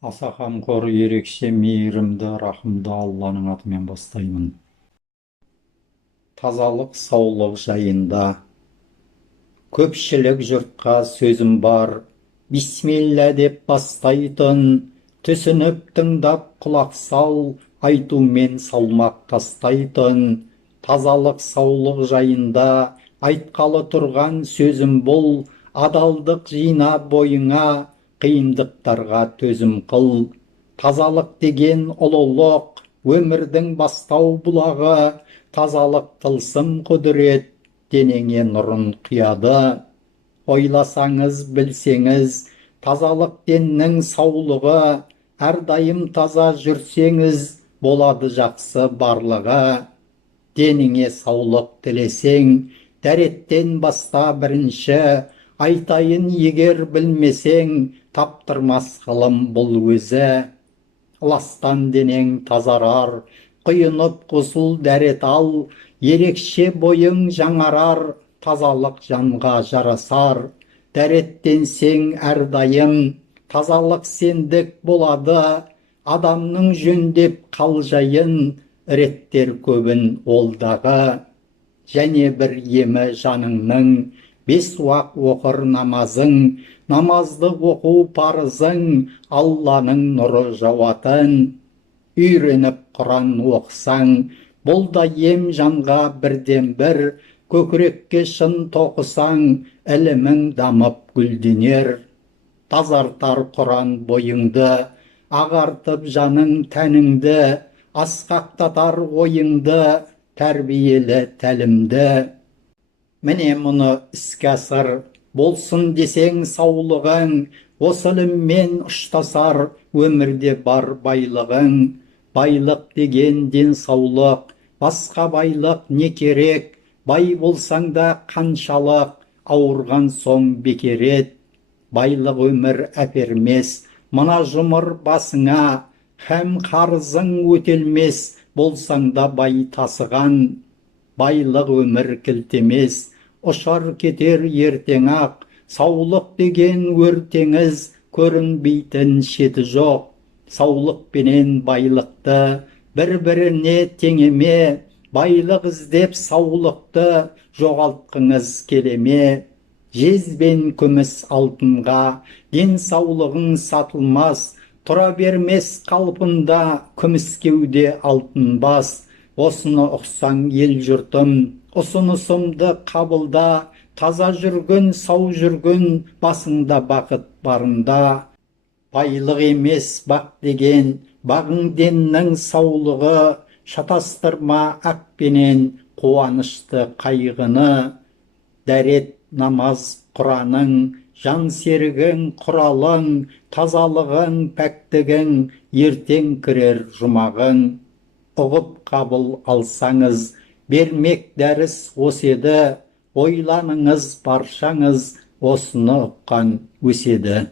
Аса қамқор, ерекше мейірімді, рахымды Алланың атымен бастаймын. Тазалық, саулық жайында көпшілік жұртқа сөзім бар. Бисмилля деп бастайтын, түсініп тыңдап құлақ сал, айтумен салмақ тастайтын. Тазалық, саулық жайында айтқалы тұрған сөзім бұл. Адалдық жина бойыңа, қиындықтарға төзім қыл. Тазалық деген ұлылық, өмірдің бастау бұлағы. Тазалық тылсым құдірет, денеңе нұрын құяды. Ойласаңыз, білсеңіз, тазалық деннің саулығы. Әрдайым таза жүрсеңіз, болады жақсы барлығы. Деніңе саулық тілесең, дәреттен баста бірінші. Айтайын егер білмесең, таптырмас ғылым бұл өзі. Ластан денең тазарар, құйынып ғұсыл дәрет ал. Ерекше бойың жаңарар, тазалық жанға жарасар. Дәреттенсең әрдайым, тазалық сендік болады. Адамның жөндеп қалжайын, реттер көбін олдағы. Және бір емі жаныңның, 5 уақ оқыр намазың. Намазды оқу парызың, Алланың нұры жауатын. Үйреніп Құран оқысаң, бұл да ем жанға бірден бір. Көкірекке шын тоқысаң, ілімің дамып гүлденер. Тазартар Құран бойыңды, ағартып жаның тәніңді. Асқақтатар ойыңды, тәрбиелі тәлімді. Міне мұны іске асыр, болсын десең саулығың. Осы іліммен ұштасар, өмірде бар байлығың. Байлық деген денсаулық, басқа байлық не керек? Бай болсаң да қаншалық, ауырған соң бекер ет. Байлық өмір әпермес, мына жұмыр басыңа. Һәм қарызың өтелмес, болсаң да бай тасыған. Байлық өмір кілтемес, ұшар кетер ертең-ақ. Саулық деген өртеңіз, көрінбейтін шеті жоқ. Саулықпенен байлықты бір-біріне теңеме. Байлық іздеп саулықты жоғалтқыңыз келеме. Жезбен күміс алтынға денсаулығың сатылмас. Тұра бермес қалпында күміс кеуде алтын бас. Осыны ұқсаң ел жұртым, ұсынысымды қабылда. Таза жүргін, сау жүргін, басыңда бақыт барында. Байлық емес бақ деген, бағың деннің саулығы. Шатастырма ақпенен қуанышты қайғыны. Дәрет, намаз, Құраның, жан серігің, құралың. Тазалығың, пәктігің, ертең кірер жұмағың. Ұғып қабыл алсаңыз, бермек дәріс осы еді. Ойланыңыз баршаңыз, осыны ұққан өседі.